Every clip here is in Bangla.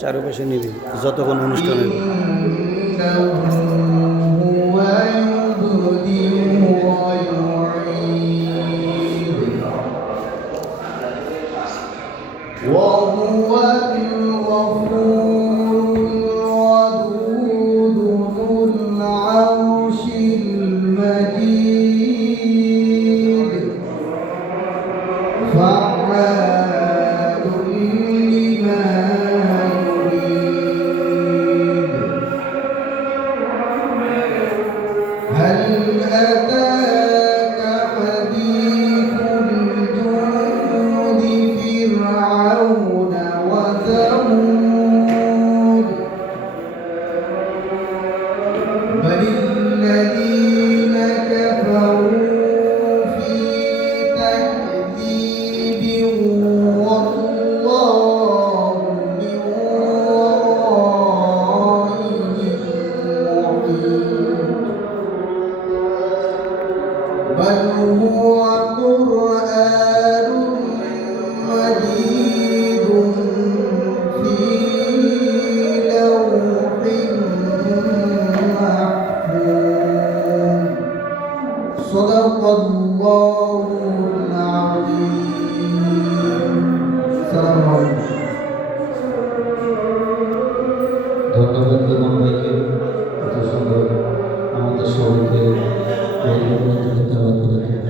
চারপাশে নিবি যতক্ষণ অনুষ্ঠানের ধন্যবাদ ইমাম ভাইকে এত সুন্দর আমাদের সবাইকে তেলাওয়াত করে দিলেন।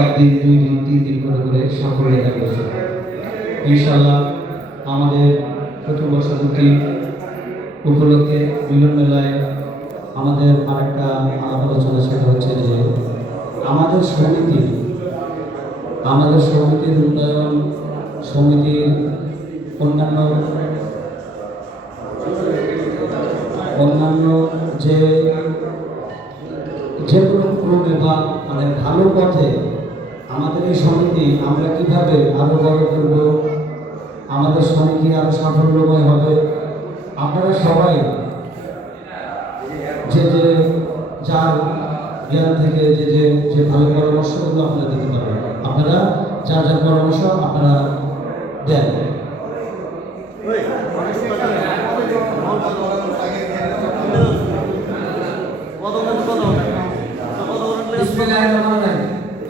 একদিন, দুই দিন, তিন দিন করে সাফল্য দেখা গেছে। ইনশাআল্লাহ আমাদের প্রথম বর্ষপূর্তি উপলক্ষে মিলন মেলায় আমাদের আরেকটা আলাপ আলোচনা সেটা হচ্ছে যে আমাদের সমিতির উন্নয়ন, সমিতির অন্যান্য যে কোনো ক্রমে বা মানে ভালো পথে আমাদের এই সমিতি আমরা কিভাবে আরো বড় করব, আমাদের সমিতি আরো সাফল্যময় হবে। আপনারা সবাই যে যার জ্ঞান থেকে যে ভালো পরামর্শগুলো আপনারা দিতে পারবেন, আপনারা যার পরামর্শ আপনারা দেন।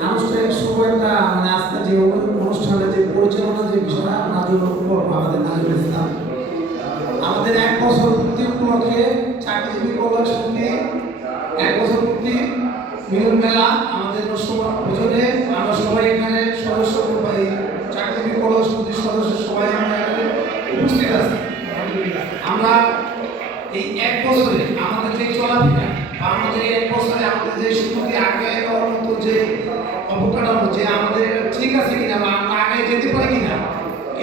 আনুষ্ঠানিক শুভ একটা মানে আজকে যে অনুষ্ঠানের যে পরিচালনা যে বিষয়টা আমাদের নাজুল ইসলাম আমাদের 1 বছর পূর্তি উপলক্ষে চাকরিজীবী কল্যাণ সমিতি 1 বছর পূর্তি মিলন মেলা আমাদের পিছনে আমরা সবাই এখানে সদস্য চাকরিজীবী কল্যাণ সমিতির সদস্য সবাই আমরা এখানে উপস্থিত আছি। আমরা এই 1 বছরে আমাদের যে চলাফেরা বা আমাদের এই 1 বছরে আমাদের যে শুরুতে আগে মতো যে অবকাঠামো যে আমাদের ঠিক আছে কিনা বা আমরা আগে যেতে পারি কিনা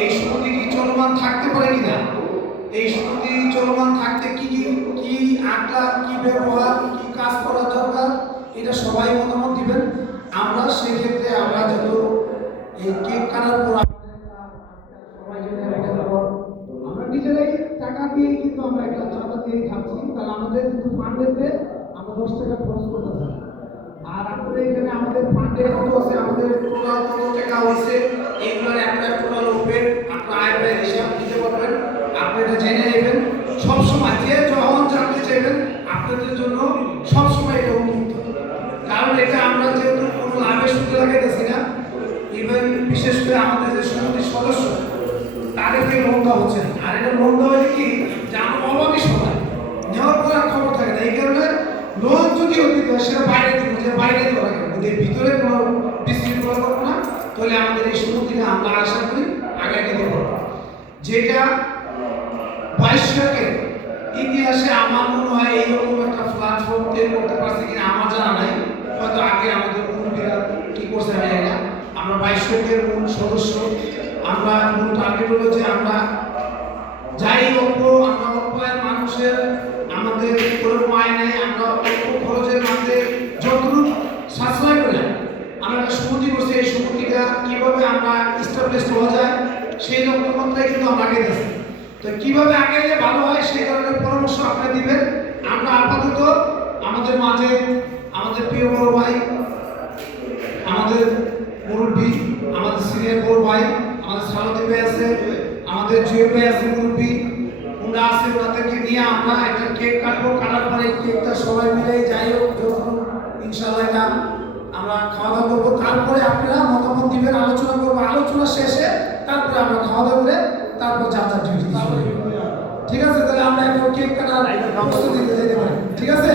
এই সমিতি কি চলমান থাকতে পারে কিনা, এই সমিতি চলমান থাকতে কি কি কি আড্ডা, কি ব্যবহার, কি কাজ করা দরকার, এটা সবাই মতামত দিবেন। আমরা সেক্ষেত্রে আমরা যেহেতু এই কেক কাটার পর সবাই যদি আমরা নিজেরাই টাকা দিয়ে কিন্তু আমরা একটা চাঁদা দিয়ে খাচ্ছি, কারণ আমাদের কিন্তু ফান্ডেতে আমরা 10 টাকা খরচ করতেছি। আর আপনাদের এখানে আমাদের ফান্ডে কত আছে, আমাদের টোটাল কত টাকা হয়েছে, এগুলোর একটা টোটাল ওপেন আপনার আয় ব্যয় হিসাব দিতে পারবেন। আপনি এটা জেনে নেবেন সবসময়, যে যখন জানতে চাইবেন আপনাদের জন্য সবসময় এটা উন্মুক্ত। কারণ এটা আমরা যেহেতু কোনো লাভের সুযোগ লাগাইতেছি না, ইভেন বিশেষ করে আমাদের যে সমিতির সদস্য তাদেরকে লোন দেওয়া হচ্ছে না। আর এটা লোন দেওয়া হলে কি যে আমরা অভাবী সবাই নেওয়ার পর আর খবর থাকে না। এই কারণে লোন যদি দিতে হয় সেটা বাইরে দিব, যে বাইরে দেওয়া লাগে, যদি ভিতরে কোনো বিশৃঙ্খলা করবো না, তাহলে আমাদের এই সমিতিটা আমরা আশা করি আগে নিতে পারবো। যেটা 22 শতকের ইতিহাসে আমার মনে হয় এইরকম একটা প্ল্যাটফর্ম তৈরি করতে পারছে কিনা আমার জানা নাই, হয়তো আগে আমাদের মুরব্বীরা কি করছে আমি জানি না। আমরা 22 শতকের মূল সদস্য, আমরা মূল টার্গেট হলো যে আমরা যাই অল্প, আমরা অল্প আয়ের মানুষের আমাদের কোনো আয় নেই, আমরা অল্প খরচের মধ্যে যতটুকু সাশ্রয় করে আমরা একটা সমিতি করছি। এই সমিতিটা কিভাবে আমরা এস্টাবলিশ হওয়া যায় সেই লক্ষ্যমাত্রায় কিন্তু আমরা আগে যাচ্ছি। তো কিভাবে আগে গেলে ভালো হয় সেই ধরনের পরামর্শ আপনারা দিবেন। আমরা আপাতত আমাদের মাঝে আমাদের প্রিয় বড় ভাই, আমাদের মুরব্বী, আমাদের সিনিয়র বড় ভাই, আমাদের সালতি ভাই আছে, আমাদের জুয়েল ভাই আছে, মুরব্বী ওরা আছে, ওনাদেরকে নিয়ে আমরা একটা কেক কাটবো। কাটার পরে কেকটা সবাই মিলে যাই হোক যখন ইনশাআল্লাহ এটা আমরা খাওয়া দাওয়া করবো। তারপরে আপনারা মতামত দিবেন, আলোচনা করবো, আলোচনা শেষে তারপরে আমরা খাওয়া দাওয়া করে তারপর যাত্রা ডিউটি শুরু করব। ঠিক আছে, তাহলে আমরা এখন কেক কাটার প্রস্তুতি নিতে যেতে পারি। ঠিক আছে,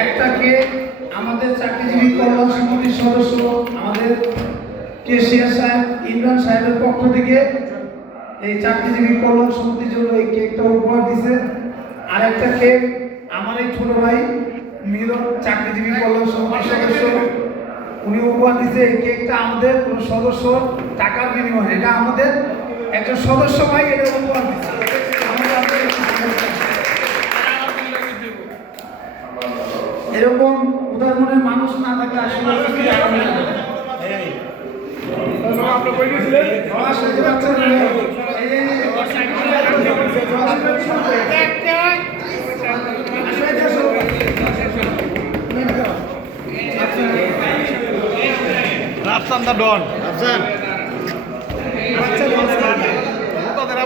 একটা কেক আমাদের চাকরিজীবী কল্যাণ সমিতির সদস্য আমাদের কেশিয়ার সাহেব, ইমরান সাহেবের পক্ষ থেকে এই চাকরিজীবী কল্যাণ সমিতির জন্য এই কেকটা উপহার দিছে। আর একটা কেক আমার এই ছোট ভাই মিলন, চাকরিজীবী কল্যাণ সমিতির সদস্য, উনি উপহার দিছে। এই কেকটা আমাদের কোনো সদস্য টাকার বিনিময়ে, এটা আমাদের একজন সদস্য ভাই এটা উপহার দিচ্ছে। এরকম উদার মনের মানুষ না থাকলে আসলে রাফসান দা ডন রাফসান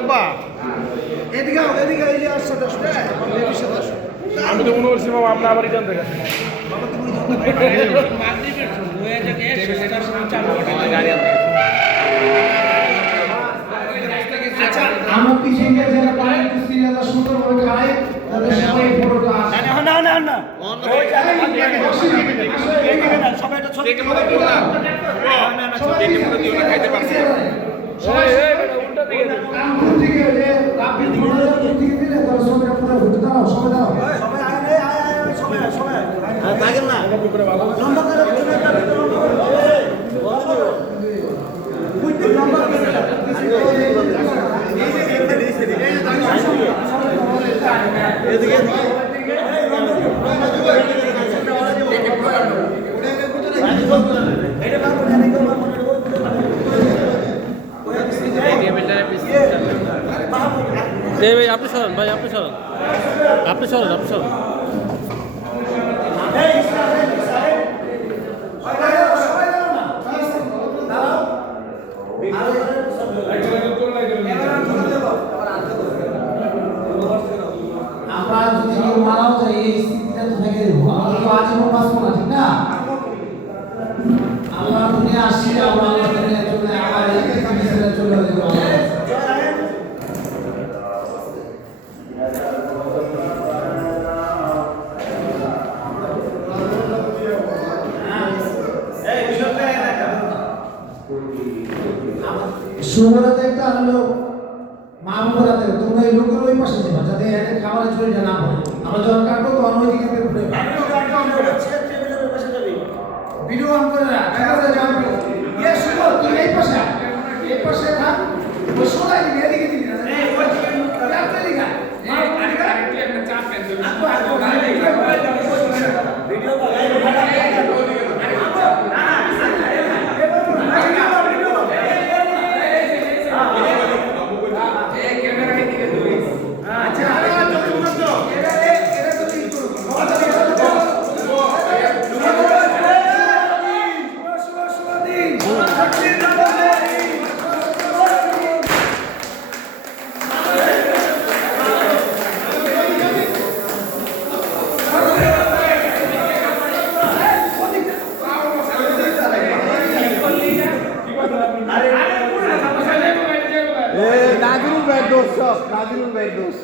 আব্বা এদিকে এই যে সদস্য আমি তো মনে করছি বাবা আপনার আবার জানতে গেছে আচ্ছা, আমরা পিছনে যারা পানি সিরিয়ালটা সুন্দরভাবে খাই তাদের সবাই ফটোটা আসে। না সবাই এটা ছোট খাইতে পারছি কানপুর থেকে যে রাব্বি থেকে দিলে তার সবাই পুরো ঘুরতে দাও, সবাই দাও, সবাই থাকেন না এদিকে ভাই আপনি সরেন, ভাই আপনি সরেন, আপনি সরেন, আপনি সরেন। আমরা যদি কেউ মারাও যাই এই স্থিতিটা তো থেকে দেবো, আমরা তো আজীবন বাঁচবো না, ঠিক না? আমরা দুনিয়া আসছি, আমরা আল্লাহ দুনিয়া চলে আবার এই পৃথিবী ছেড়ে চলে যাবো। শুভরাতে একটা হলো মা বোনরাতে তোমরা এই লোকের ওই পাশে যাবা যাতে এখানে খাবারের ঝুড়িটা না পড়ে আমরা যখন কাটবো তখন ওই দিকে ঘুরে ভিডিও অন করে রাখ দেখা যায় যাও এ শুভ তুই এই পাশে থাক ওই সোজা দিকে এদিকে দিবি না এই ওই দিকে আপনি দিকে ভিডিও নাজিরুল ভাইয়ের দোষ সব নাজিরুল ভাইয়ের দোষ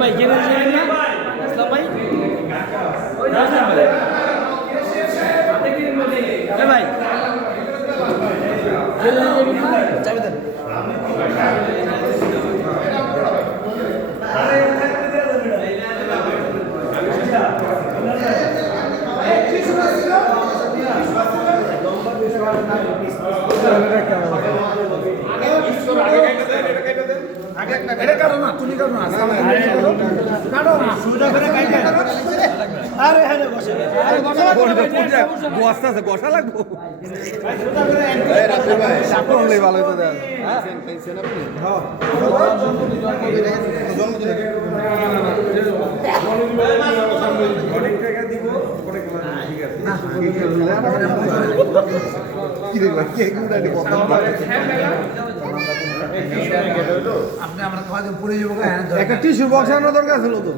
ভাই গেলে না ইসলাম ভাই ভাই চাবি দেন এটা কাটো না তুমি কাটো না কাটো না সুবিধা করে কাইটা আরে হ্যাঁ বসে বস্তা আছে বসা লাগবো সুবিধা করে রাত্রে ভাই সাপড় হলে ভালো হতো দেন খাইছেন আপনি কি দেখবা কে গুড়াটি বদনাম আপনি আমরা খাওয়া দিয়ে পড়ে যাবো একটা টিস্যু বক্স আনার দরকার ছিল তো